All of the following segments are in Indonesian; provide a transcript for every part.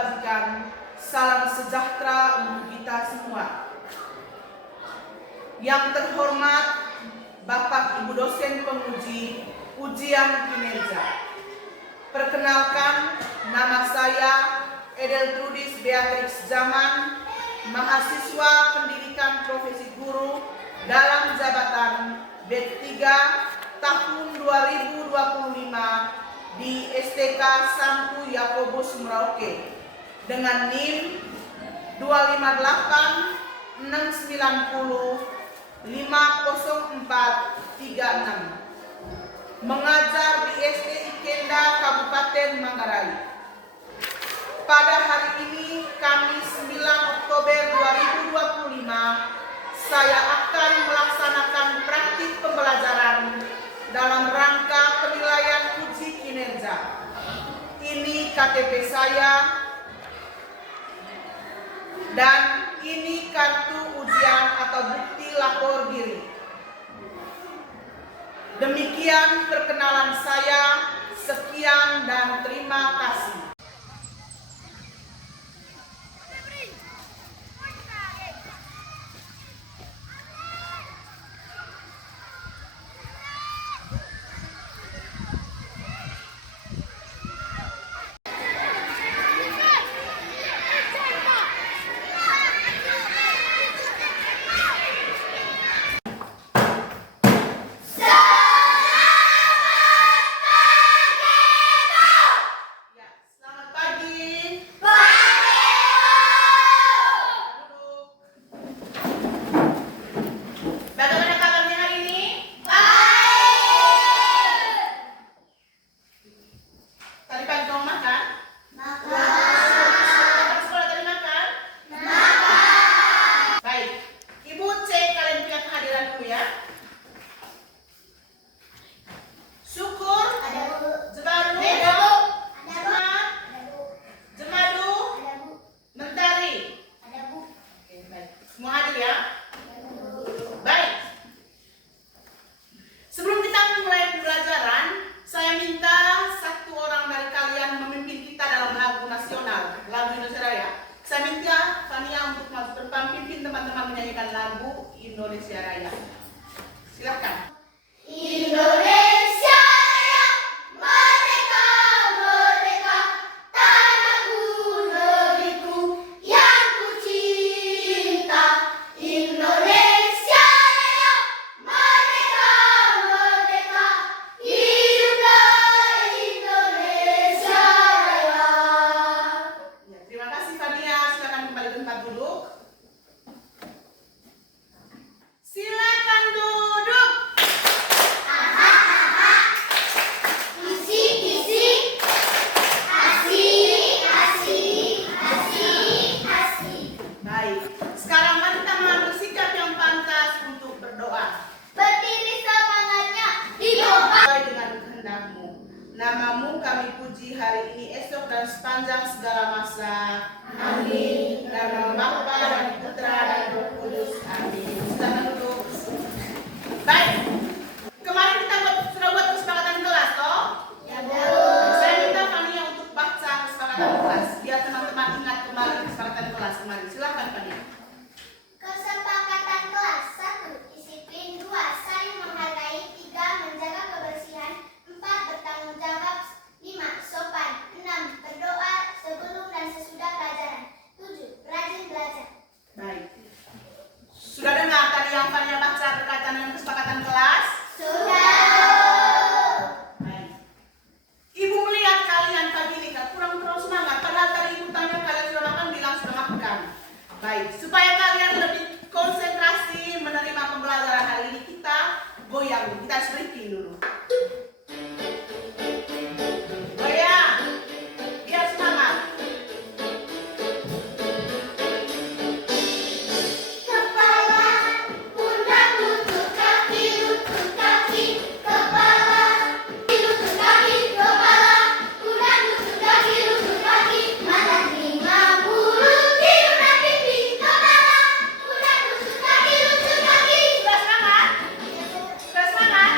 kebajikan, salam sejahtera untuk kita semua. Yang terhormat Bapak Ibu dosen penguji ujian kinerja. Perkenalkan, nama saya Edeltrudis Beatrix Zaman, mahasiswa pendidikan profesi guru dalam jabatan B3 tahun 2025 di STK Santo Yakobus Merauke dengan NIM 258 690 50436, mengajar di SD Ikenda Kabupaten Manggarai. Pada hari ini, Kamis 9 Oktober 2025, saya akan melaksanakan praktik pembelajaran dalam rangka penilaian uji kinerja. Ini KTP saya dan ini kartu ujian atau bukti lapor diri. Demikian perkenalan saya. Sekian dan terima kasih. Indonesia Raya. Silakan. Indonesia Raya, merdeka, merdeka, tanahku, negeriku yang ku cinta. Indonesia Raya, merdeka, merdeka, hiduplah Indonesia Raya. Ya, terima kasih Fania. Silakan kembali ke tempat duduk. Silakan duduk. Isi, asik, asik, asik, asik. Baik. Sekarang mari kita mengambil sikap yang pantas untuk berdoa. Berdiri semangatnya didoa. Sesuai dengan kehendakmu. Namamu kami puji hari ini, esok dan sepanjang segala masa. Amin. Dalam nama Bapa dan Putra dan Roh Kudus. Amin. Silakan duduk. Baik. Kemarin kita sudah buat kesepakatan kelas, toh? Ya, Bu. Saya minta Fania untuk baca kesepakatan kelas. Biar teman-teman ingat kembali kesepakatan kelas kemarin. Silakan Fania. Kesepakatan kelas 1. Disiplin. 2. Saling menghargai. 3. Menjaga kebersihan. 4. Bertanggung jawab. 5. Sopan. 6. Berdoa sebelum dan sesudah pelajaran. 7. Rajin belajar. Baik. Sudah dengar tadi yang Fania baca berkaitan dengan kesepakatan kelas? Sudah. Baik. Ibu melihat kalian pagi ini kan kurang terlalu semangat. Padahal tadi ibu tanya kalian sudah makan, bilang sudah makan. Baik. Supaya kalian lebih konsentrasi menerima pembelajaran hari ini, kita goyang, kita striking dulu. Goyang. Biar semangat. Kepala, pundak, lutut, kaki, kepala, lutut, kaki, kepala, pundak, lutut, kaki, mata, telinga, mulut, hidung, pipi, kepala, pundak, lutut, kaki, Sudah semangat? Sudah semangat?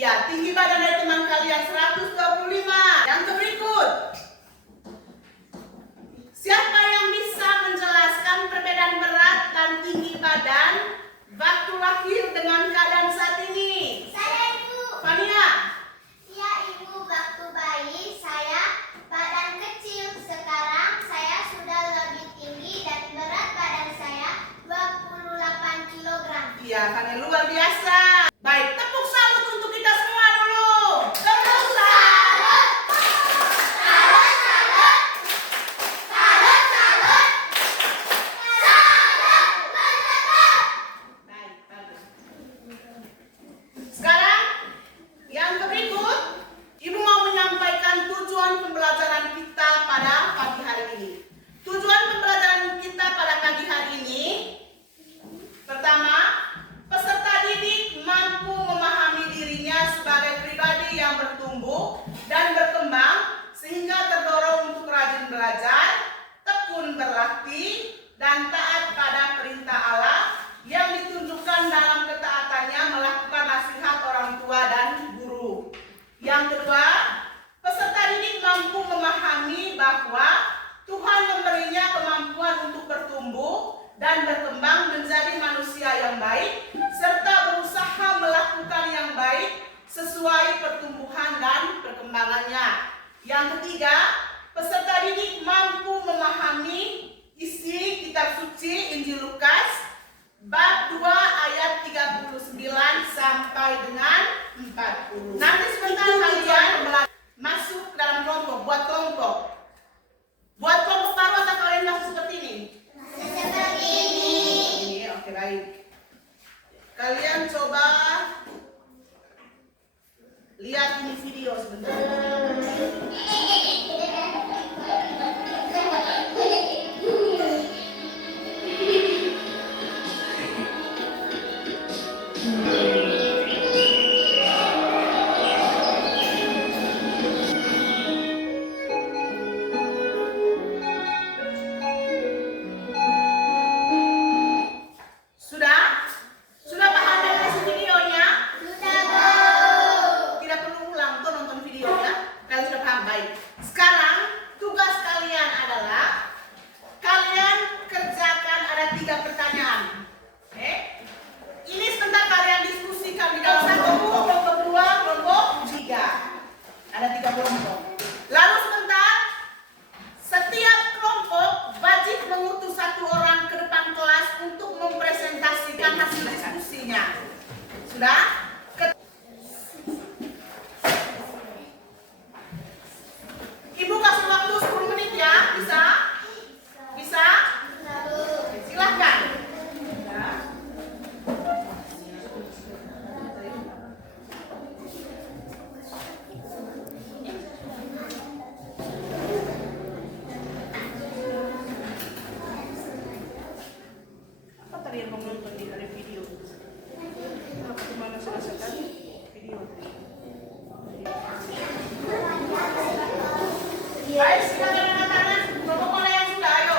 Iya, tinggi badan dari teman kalian 125. Yang berikut. Siapa yang bisa menjelaskan perbedaan berat dan tinggi badan waktu lahir dengan keadaan saat ini? Saya Ibu. Fania. Ya Ibu, waktu bayi saya badan kecil. Sekarang saya sudah lebih tinggi dan berat badan saya 28 kilogram. Iya, Fania luar biasa. Baik, tepuk salut untuk kita semua dulu. Tepuk salut. Salut, salut. Salut, salut. Salut, betul. Baik, bagus. Sekarang yang berikut, Ibu mau menyampaikan tujuan pembelajaran kita pada pagi hari ini. Tujuan pembelajaran kita pada pagi hari ini, pertama, peserta didik mampu memahami dirinya sebagai pribadi yang bertumbuh dan berkembang sehingga terdorong untuk rajin belajar, tekun berlatih, dan taat pada perintah Allah yang ditunjukkan dalam ketaatannya melakukan nasihat orang tua dan guru. Yang kedua, peserta didik mampu memahami bahwa Tuhan memberinya kemampuan untuk bertumbuh dan berkembang menjadi manusia yang baik, serta berusaha melakukan yang baik sesuai pertumbuhan dan perkembangannya. Yang ketiga, peserta didik mampu memahami isi kitab suci Injil Lukas bab 2 ayat 39 sampai dengan 40. Nanti sebentar kalian masuk ke dalam kelompok, buat kelompok. Buat kelompok baru atau kalian masuk seperti ini? Seperti ini. Ini, oke baik. Kalian coba lihat ini video sebentar. Sudah? Sudah paham dengan isi videonya? Sudah tahu. Tidak perlu ulang tuh nonton videonya. Kalian sudah paham, baik. Sekarang tugas kalian adalah kalian kerjakan ada 3 pertanyaan. Oke? Ini sebentar kalian diskusikan di dalam kelompok 2, kelompok 3. Ada 3 kelompok. Lalu sebentar setiap kelompok wajib mengutus 1 orang ke depan kelas untuk mempresentasikan hasil diskusinya. Sudah? Ibu kasih waktu 10 menit ya, bisa? Bisa? Oke, silahkan. Apa tadi yang kamu nonton di dari video? Kemana selesaikan video? Baik, silakan angkat tangan. Kelompok mana yang sudah? Ayo.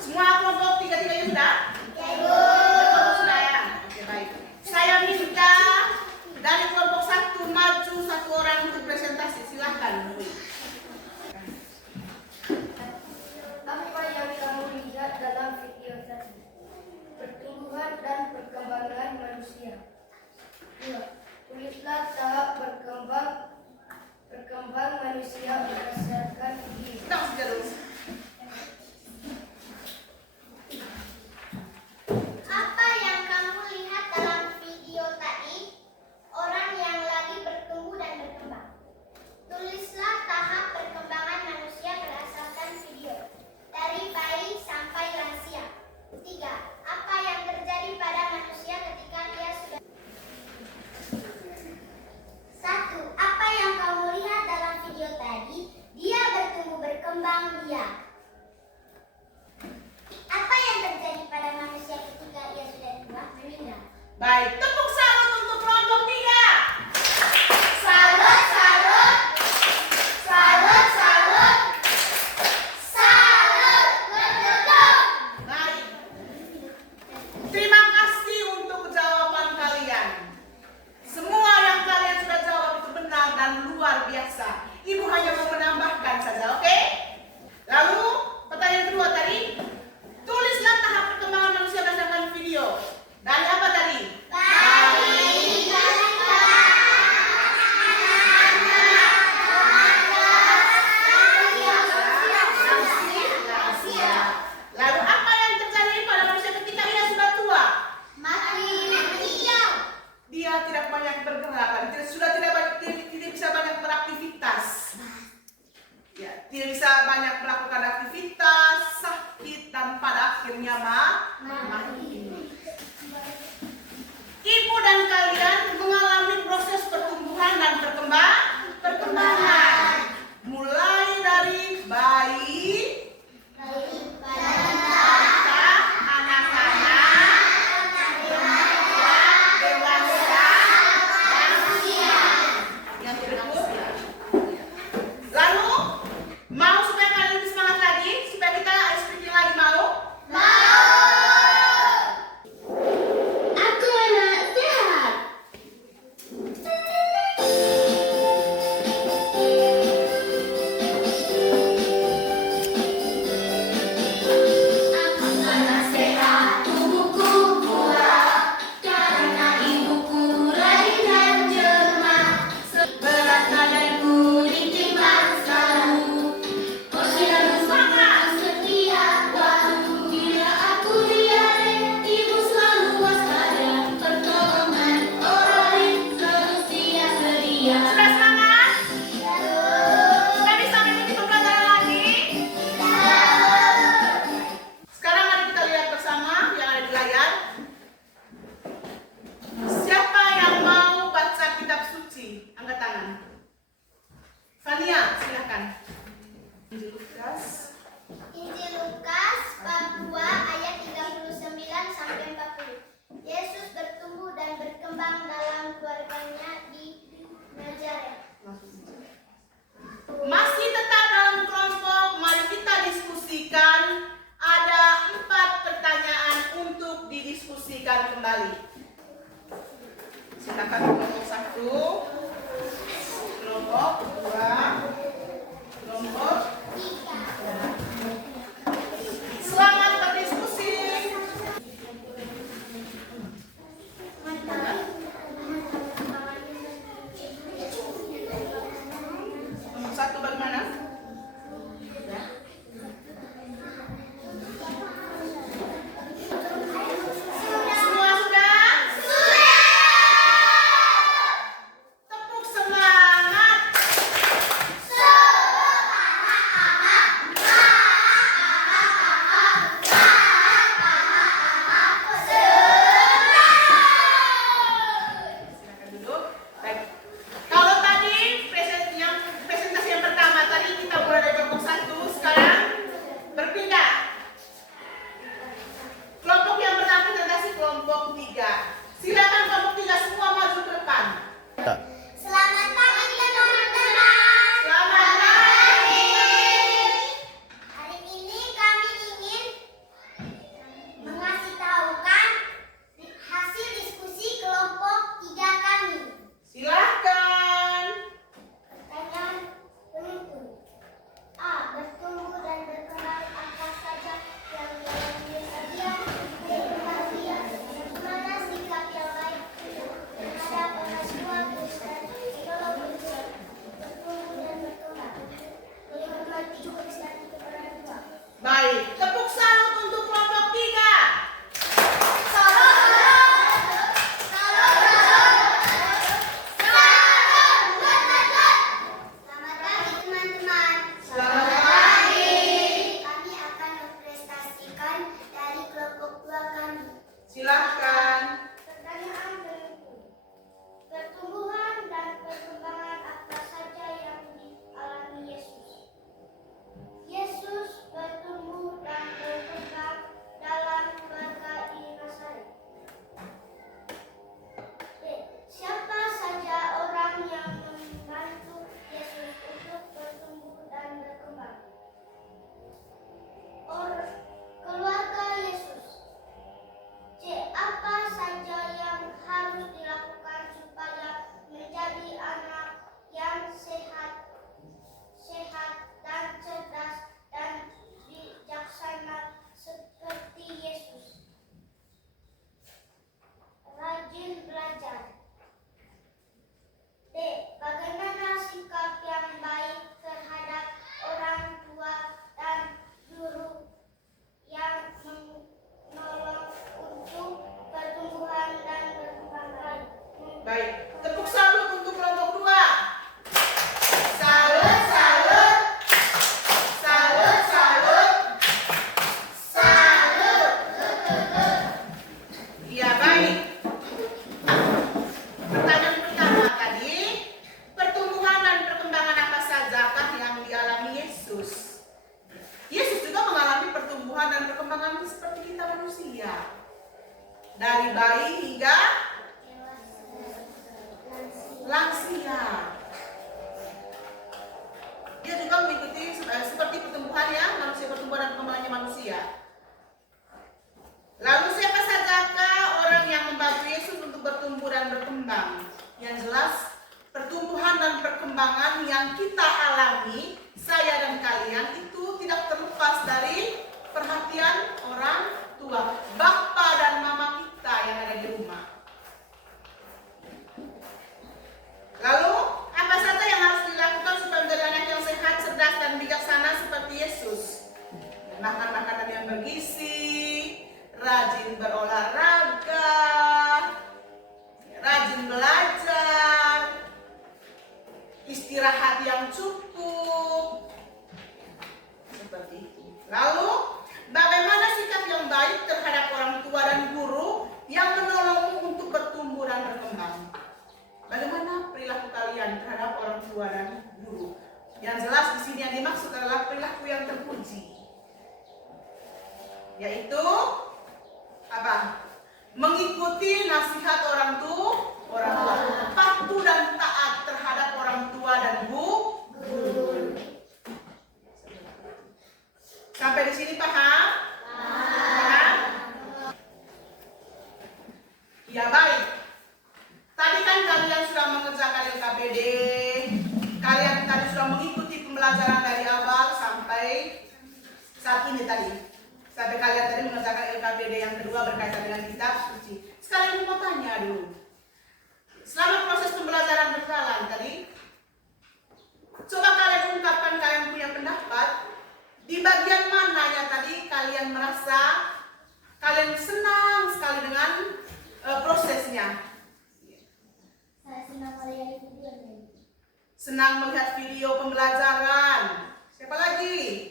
Semua kelompok 3-3 sudah? Ya Ibu. Kelompok sudah ya? Oke, baik. Saya minta dari kelompok 1 maju 1 orang untuk presentasi. Silahkan. Apa yang kamu lihat dalam video tadi? Pertumbuhan dan perkembangan manusia. 2. Tulislah tahap berkembang manusia berdasarkan ini. Kita masuk dulu. Apa yang kamu lihat dalam video tadi? Orang yang lagi bertumbuh dan berkembang. Tulislah tahap perkembangan manusia berdasarkan video. Dari bayi sampai lansia. 3. Apa yang terjadi pada manusia ketika dia sudah 1. Apa yang kamu lihat dalam video tadi? Dia bertumbuh berkembang biak. Apa yang terjadi pada manusia ketika ia sudah tua? Meninggal. Baik, tepuk salut untuk kelompok 3. Salut, salut. Salut, salut. Salut, betul. Baik. Terima kasih untuk jawaban kalian. Semua yang diskusikan kembali. Silakan kelompok 1, kelompok 2, kelompok 3. Selamat berdiskusi. Nomor 1 bagaimana? Semua sudah? Tepuk semangat. Silakan duduk. Baik. Kalau tadi presentasi yang pertama tadi kita mulai dari kelompok 1, sekarang berpindah. Kelompok yang pertama presentasi kelompok 3. Silakan kelompok 3 semua maju ke depan. Selamat pagi teman-teman. Selamat pagi. Hari ini kami ingin mengasih tahukan hasil diskusi kelompok 3 kami. Silakan. Pertanyaan penuntut. A. Bertumbuh dan berkembang apa saja yang dialami Sabian? B. Bahagia. Bagaimana sikap yang baik terhadap orang tua dan menolong untuk bertumbuh dan berkembang? Menghormati dan orang tua. Baik, tepuk salut untuk kelompok 3. Selamat pagi teman-teman. Selamat pagi. Kami akan mempresentasikan dari kelompok 2 kami. Silakan. Pertanyaan penuntut. Pertumbuhan dan perkembangan apa saja yang dialami Yesus? Yesus bertumbuh dan berkembang dalam keluarga di Nazaret. B. Siapa saja orang yang membantu Yesus untuk bertumbuh dan berkembang? Keluarga Yesus. C. Apa saja yang harus dilakukan supaya menjadi anak yang sehat dan cerdas dan bijaksana seperti Yesus? Rajin belajar. D. Bagaimana sikap yang baik terhadap orang tua dan guru yang menolong untuk pertumbuhan dan perkembangan? Baik, tepuk salut untuk kelompok 2. Salut, salut. Salut, salut. Salut. Iya, baik. Pertanyaan pertama tadi, pertumbuhan dan perkembangan apa sajakah yang dialami Yesus? Yesus juga mengalami pertumbuhan dan perkembangan seperti kita manusia. Dari bayi hingga lansia. Dia juga mengikuti seperti pertumbuhan ya manusia, pertumbuhan dan perkembangannya manusia. Lalu siapa sajakah orang yang membantu Yesus untuk bertumbuh dan berkembang? Yang jelas pertumbuhan dan perkembangan yang kita alami, saya dan kalian itu tidak terlepas dari perhatian orang tua, bapa dan mama kita yang ada di rumah. Lalu apa saja yang harus dilakukan supaya menjadi anak yang sehat, cerdas dan bijaksana seperti Yesus? Makan makanan yang bergizi, rajin berolahraga, rajin belajar, istirahat yang cukup, seperti itu. Lalu bagaimana sikap yang baik terhadap orang tua dan guru yang menolongmu untuk bertumbuh dan berkembang? Bagaimana perilaku kalian terhadap orang tua dan guru? Yang jelas di sini yang dimaksud adalah perilaku yang terpuji, yaitu apa? Mengikuti nasihat orang tua, patuh dan taat terhadap orang tua dan guru. Sampai di sini paham? Paham? Ya baik. Tadi kan kalian sudah mengerjakan LKPD. Kalian tadi sudah mengikuti pembelajaran dari awal sampai saat ini tadi. Sampai kalian tadi mengerjakan LKPD yang kedua berkaitan dengan kitab suci. Sekarang mau tanya dulu. Selama proses pembelajaran berjalan tadi, coba kalian ungkapkan kalian punya pendapat. Di bagian mananya tadi kalian merasa kalian senang sekali dengan prosesnya? Saya senang melihat video ini. Senang melihat video pembelajaran. Siapa lagi?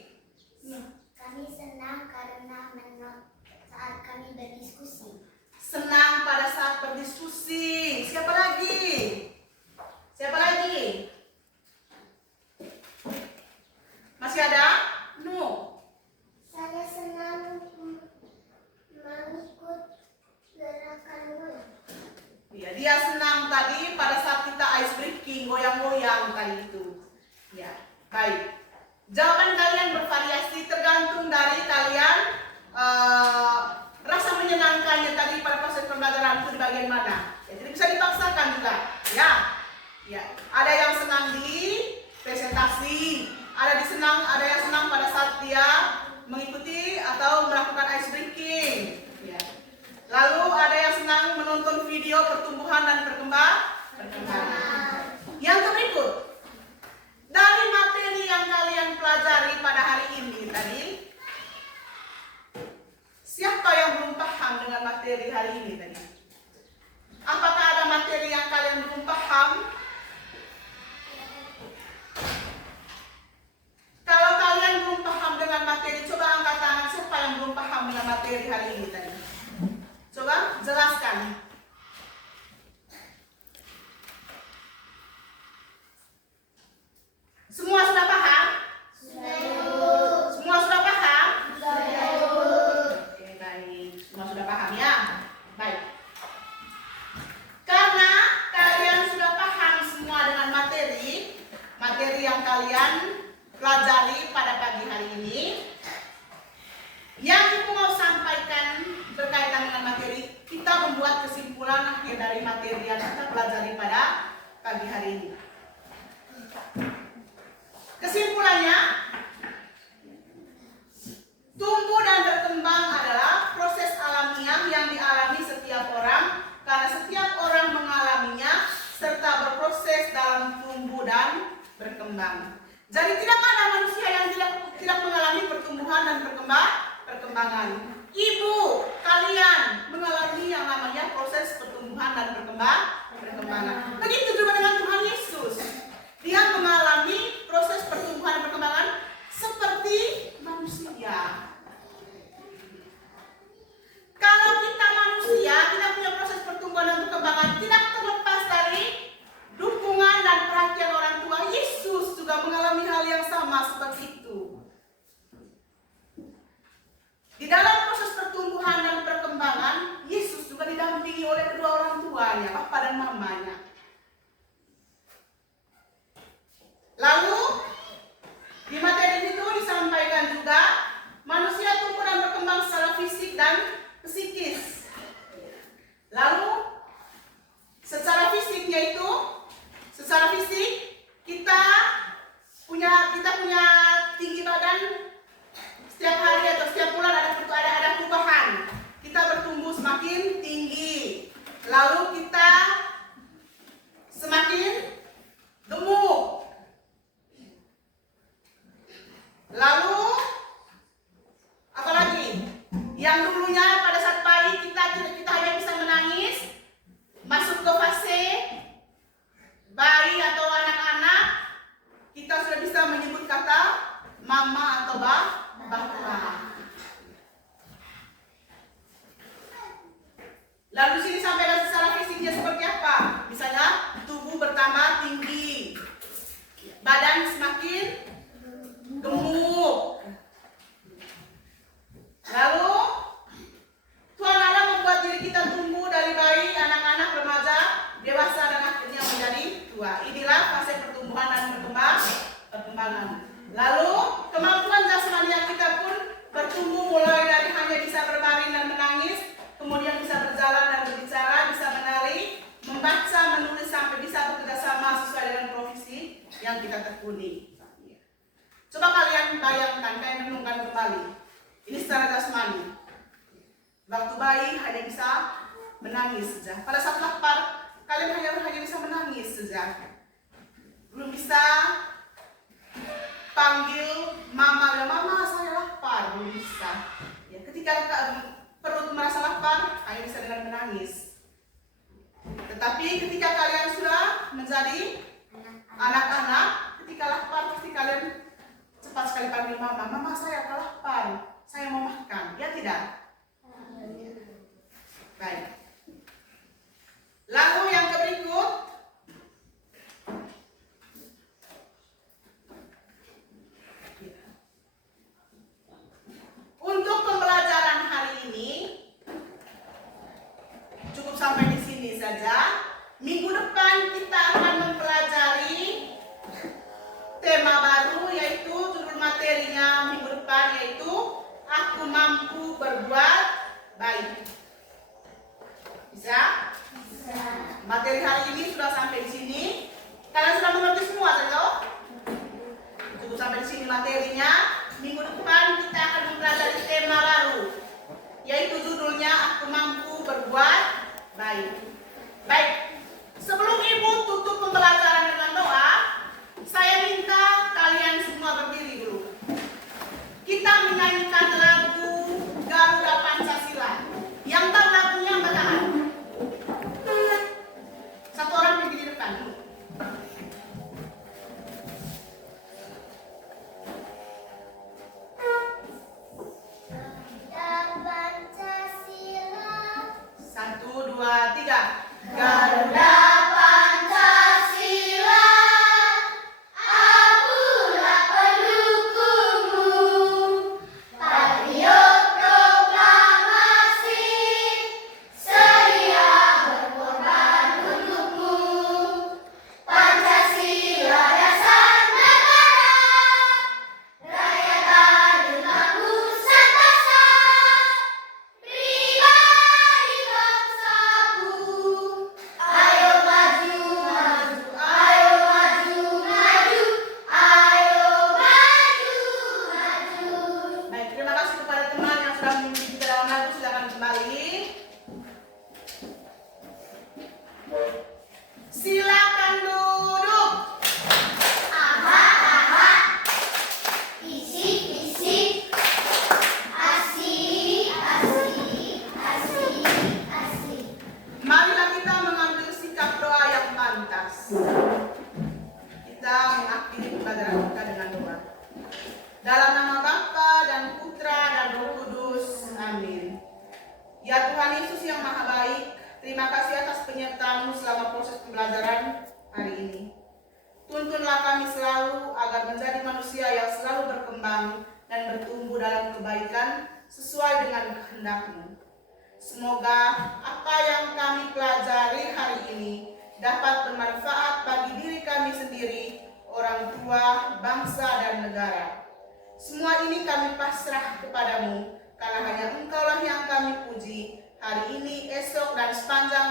Kami senang karena saat kami berdiskusi. Senang pada saat berdiskusi. Siapa lagi? Siapa lagi? Masih ada? No. Saya senang mengikut gerakanmu. Ya, dia senang tadi pada saat kita ice breaking, goyang-goyang tadi itu. Ya, baik. Jawaban kalian bervariasi tergantung dari kalian rasa menyenangkannya tadi pada proses pembelajaran itu di bagian mana. Ya, jadi bisa dipaksakan juga. Ya, ya. Ada yang senang di presentasi, ada yang senang pada saat dia mengikuti atau melakukan ice breaking. Ya. Lalu ada yang senang menonton video pertumbuhan dan perkembangan. Yang berikut, dari materi yang kalian pelajari pada hari ini tadi, siapa yang belum paham dengan materi hari ini tadi? Apakah ada materi yang kalian belum paham? Kalau kalian belum paham dengan materi, coba angkat tangan siapa yang belum paham dengan materi hari ini tadi. Coba jelaskan. Semua sudah paham? Semua sudah paham? Oke, baik. Semua sudah paham ya? Baik. Karena kalian sudah paham semua dengan materi yang kalian pelajari pada pagi hari ini, yang Ibu mau sampaikan berkaitan dengan materi, kita membuat kesimpulan akhir dari materi yang kita pelajari pada pagi hari ini. Kesimpulannya, tumbuh dan berkembang adalah proses alamiah yang dialami setiap orang, karena setiap orang mengalaminya serta berproses dalam tumbuh dan berkembang. Jadi tidak ada manusia yang tidak mengalami pertumbuhan dan perkembangan. Ibu, kalian mengalami yang namanya proses pertumbuhan dan perkembangan. Begitu juga dengan Tuhan Yesus. Dia mengalami proses pertumbuhan dan perkembangan seperti manusia. Kalau kita manusia, kita punya proses pertumbuhan dan perkembangan, tidak terlepas dari dukungan dan perhatian orang tua. Yesus juga mengalami hal yang sama seperti itu. Di dalam proses pertumbuhan dan perkembangan, Yesus juga didampingi oleh kedua orang tuanya, Bapa dan Mamanya. Lalu, di materi itu disampaikan juga, manusia tumbuh dan berkembang secara fisik dan psikis. Lalu, secara fisiknya itu, secara fisik, kita punya tinggi badan. Setiap hari atau setiap bulan ada perubahan. Kita bertumbuh semakin tinggi. Lalu kita semakin gemuk. Lalu apalagi? Yang dulunya pada saat bayi kita hanya bisa menangis, masuk ke fase bayi atau anak-anak, kita sudah bisa menyebut kata mama atau bapa. Lalu di sini sampaikan secara fisiknya seperti apa? Misalnya tubuh bertambah tinggi, badan semakin gemuk. Lalu Tuhan Allah membuat diri kita tumbuh dari bayi, anak-anak, remaja, dewasa dan akhirnya menjadi tua. Inilah fase pertumbuhan dan perkembangan. Lalu kemampuan jasmani kita pun berkuning. Coba kalian bayangkan, kalian renungkan kembali. Ini secara jasmani. Waktu bayi hanya bisa menangis saja. Pada saat lapar, kalian hanya bisa menangis saja. Belum bisa panggil mama, ya mama saya lapar, belum bisa. Ya, ketika perut merasa lapar, hanya bisa dengan menangis. Tetapi ketika kalian sudah menjadi anak-anak, ketika lapar pasti kalian cepat sekali panggil mama, mama saya lapar, saya mau makan, ya tidak? Baik. Lalu yang berikut, untuk pembelajaran hari ini cukup sampai di sini saja. Minggu depan kita akan mempelajari tema baru, yaitu judul materinya minggu depan yaitu Aku Mampu Berbuat Baik. Bisa? Bisa. Materi hari ini sudah sampai di sini. Kalian sudah mengerti semua, toh? Cukup sampai di sini materinya. Minggu depan kita akan mempelajari tema baru, yaitu judulnya Aku Mampu Berbuat Baik. Baik. Sebelum Ibu tutup pembelajaran dengan doa, saya minta kalian semua berdiri dulu. Kita menyanyikan lagu Garuda Pancasila. Yang tahu lagunya angkat tangan. Satu orang pergi di depan dulu. Pancasila. 1, 2, 3. Garuda Pancasila, akulah pendukungmu, patriot proklamasi, sedia berkorban untukmu. Pancasila dasar negara, rakyat adil mampu santasa, pribadi bangsaku. Ayo maju, maju, ayo maju, maju, ayo maju, maju. Baik, terima kasih kepada teman yang sudah mengikuti kita dalam lagu. Silakan kembali. Silakan duduk. Aha, aha, isik, isik, asik, asik, asik, asik. Marilah kita mengambil sikap doa yang pantas. Kita mengakhiri pembelajaran kita dengan doa. Dalam nama Bapa dan Putra dan Roh Kudus. Amin. Ya Tuhan Yesus yang Maha Baik, terima kasih atas penyertaan-Mu selama proses pembelajaran hari ini. Tuntunlah kami selalu agar menjadi manusia yang selalu berkembang dan bertumbuh dalam kebaikan sesuai dengan kehendak-Mu. Semoga apa yang kami pelajari hari ini dapat bermanfaat bagi diri kami sendiri, orang tua, bangsa, dan negara. Semua ini kami pasrah kepadamu, karena hanya Engkaulah yang kami puji hari ini, esok, dan sepanjang